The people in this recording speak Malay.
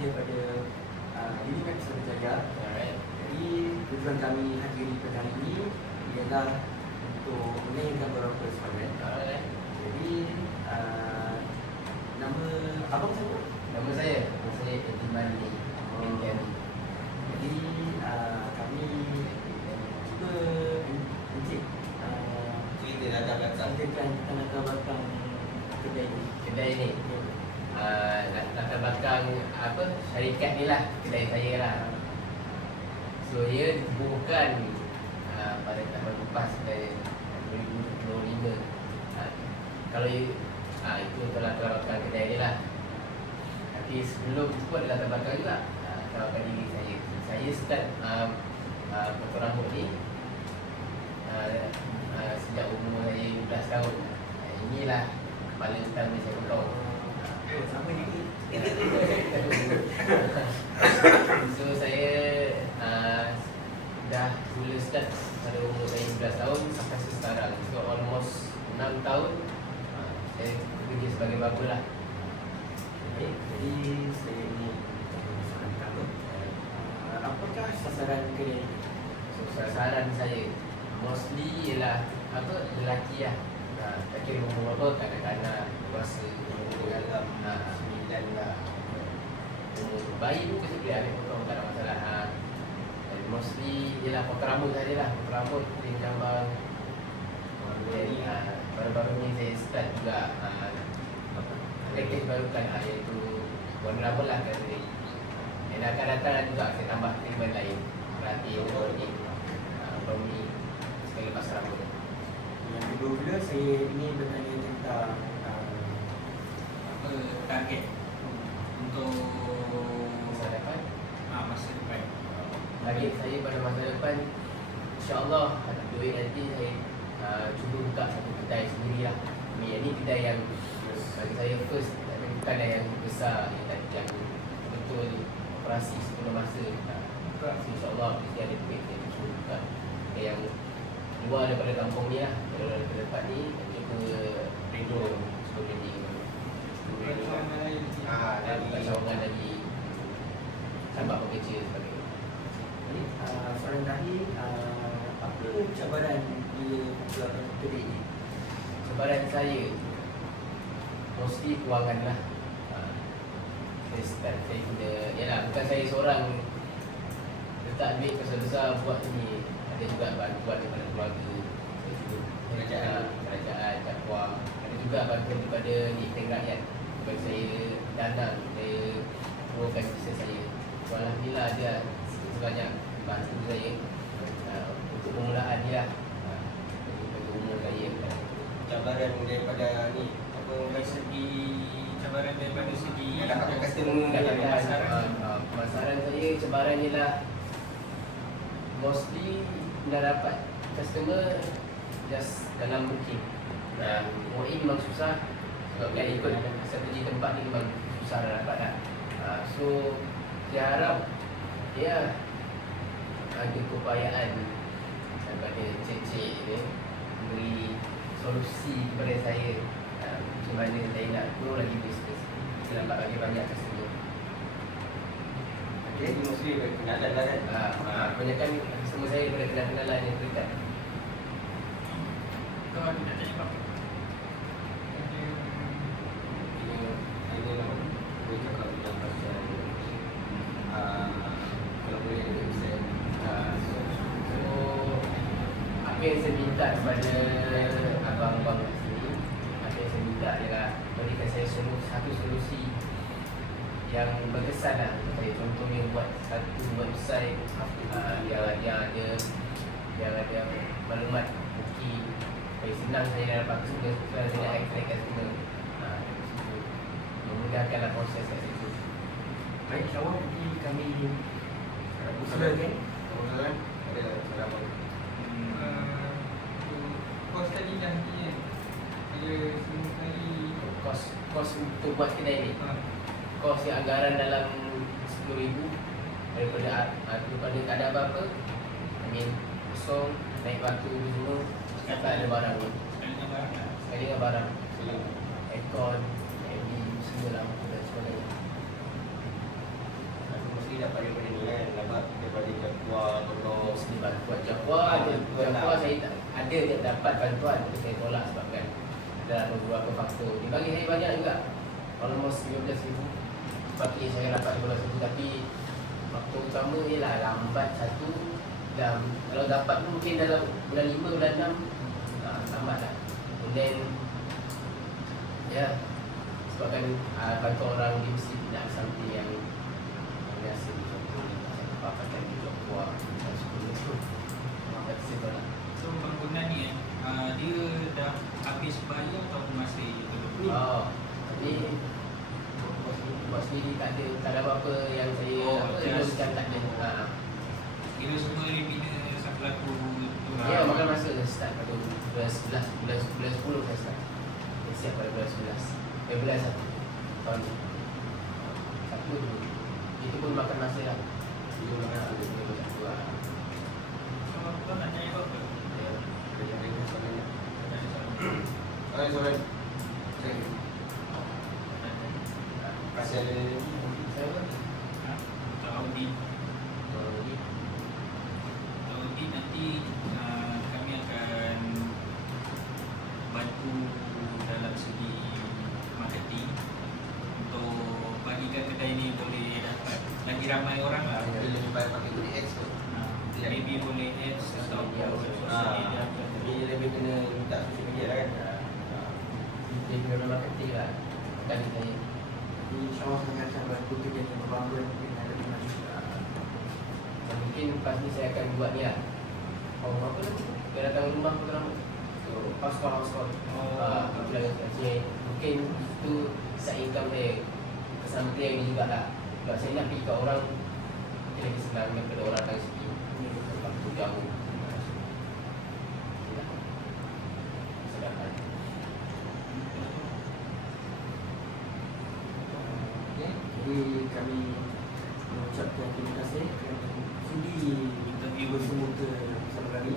daripada Unimed Sarijaya. Jadi tujuan kami hadiri pada hari ini ialah untuk menanyakan beberapa soalan. Jadi nama abang siapa? Nama saya Etiman ni. Jadi kami cuba encik Cerita ceritakan tentang latar belakang kedai ni. Latar belakang apa, syarikat ni lah, kedai saya lah. So ia dibubuhkan pada tahun lepas, pada 2025. Kalau itu untuk latar belakang kedai ni lah. Tapi sebelum itu pun ada latar belakang juga. Kenalkan diri saya. Saya start potong rambut ni sejak umur saya 12 tahun. Inilah kepala utama saya potong. Sama juga. So saya dah mula start pada umur saya 12 tahun sampai sekarang. So almost 6 tahun saya bekerja sebagai barber lah. Okay, jadi saya ini soalan pertama. Apakah sasaran kedai ini? So sasaran saya mostly ialah lelaki lah. Tak kira umur apa, kadang-kadang puasa umur dalam 9 lah. Umur bayi pun kita boleh ambil potong, tak ada masalah. Dan mostly ialah potong rambut saja lah. Potong rambut, clean jambang. Jadi baru-baru ni saya start juga package baru kan, iaitu warna rambut lah kat sini. Dan akan datang juga saya tambah treatment lain. Berarti ini Romi sekali lepas rambut. Yang kedua saya ingin bertanya tentang apa target untuk Masa depan, masa depan. target saya pada masa depan, insyaAllah ada duit nanti saya cuba buka satu kedai sendiri lah. Ini kedai yang bagi saya first, tapi bukan yang besar, yang betul operasi sebelum masa. So, InsyaAllah mesti ada duit saya cuba buka yang luar daripada kampung ni lah. Kalau dari tempat ni cuba redo sebelum ready. Perjuangan lain. Dan bukan cawangan lagi, tambah pekerja sebagainya. Jadi, soalan terakhir, apa cabaran bila buka kedai ini? Cabaran saya mostly kewangan lah. Saya start, saya kena, yalah bukan saya seorang letak duit besar-besar buat ni. Ada juga bantuan daripada keluarga, saya juga kerajaan, dakwah. Ada juga bantuan daripada Nikah Rakyat bagi saya dana, saya keluarkan bisnes saya. So, alhamdulillah dia sebanyak bantu saya untuk permulaan ni lah. Bagi umur saya. Cabaran daripada ni apa dari segi Cabaran daripada segi dapatkan customer Pemasaran saya, cabaran je lah mostly nak dapat customer just dalam booking. Dan MOE memang susah sebab kan ikut strategi tempat ni memang susah nak dapat lah. So saya harap dia ada keupayaan daripada cik-cik ni beri solusi kepada saya macam mana saya nak grow lagi bisnes, saya dapat lagi banyak customer. okay, ni mesti kenalan lah kan. Kebanyakan customer saya daripada kenalan yang terdekat. kau ada nak tanya apa? Ini lah boleh cakap tentang pasal kalau boleh ada website. So apa yang saya minta kepada abang-abang kat sini, apa yang saya minta ialah berikan saya satu solusi yang berkesan lah untuk saya. Contohnya buat satu website yang ada maklumat booking, supaya senang saya nak dapat customer, supaya saya nak attract customer. Memudahkanlah proses kat situ. Baik, insyaAllah nanti kami usulkan. Kemudian ada salah apa? Kos tadi dah ni kan? Dia semua kali Kos untuk buat kedai ni, kos yang anggaran dalam 10,000 daripada ada apa-apa, kosong, naik batu semua, tak ada barang ni. Sekali dengan barang, aircon, semua lampu dan sebagainya. dapat bantuan, tapi saya tolak sebabkan ada beberapa faktor. Dia bagi saya banyak juga, almost 15,000. Bagi saya dapat 15,000, tapi faktor utama ialah lambat satu. Dan kalau dapat pun mungkin dalam bulan 5, bulan 6 lambat lah. And then ya, sebabkan bantu orang dia mesti nak something yang biasa. Contohnya saya pakai juga kuah dan sebagainya tu. Maka saya tolak. So bangunan ni dia dah habis bayar atau masih belum? Tapi buat sendiri tak ada apa-apa yang saya just macam tak ada. Kira semua dia bina satu lagu tu lah. Ya, maka masa start pada bulan 10 saya start. Saya siap pada bulan 11. Bulan 1 tahun ni. Satu dulu. Itu pun makan masa lah. Itu makan masa dulu satu lah. So kau nak tanya apa? Ya. Soalan. Pasal Saya pun Audit nanti kami akan bantu dalam segi marketing untuk bagikan kedai ni boleh dapat lagi ramai orang lah. bila lepas pakai Good X tu. Maybe boleh ads atau social media. Tapi lebih kena minta social media lah kan. dia punya marketing lah. Bukan saya. Jadi insyaAllah kami akan bantu kerja yang membangun dengan lebih maju. Dan mungkin lepas ni saya akan buat ni lah. Apa tu? Dia datang rumah pun ramai. So, house call. Mungkin itu side income saya. Bersama dia ini juga lah. Kalau saya nak pergi ke orang, dia lagi senang daripada orang datang sini. Sebab tu jauh. Sedangkan Jadi kami mengucapkan terima kasih kerana sudi Interview bersemuka bersama kami.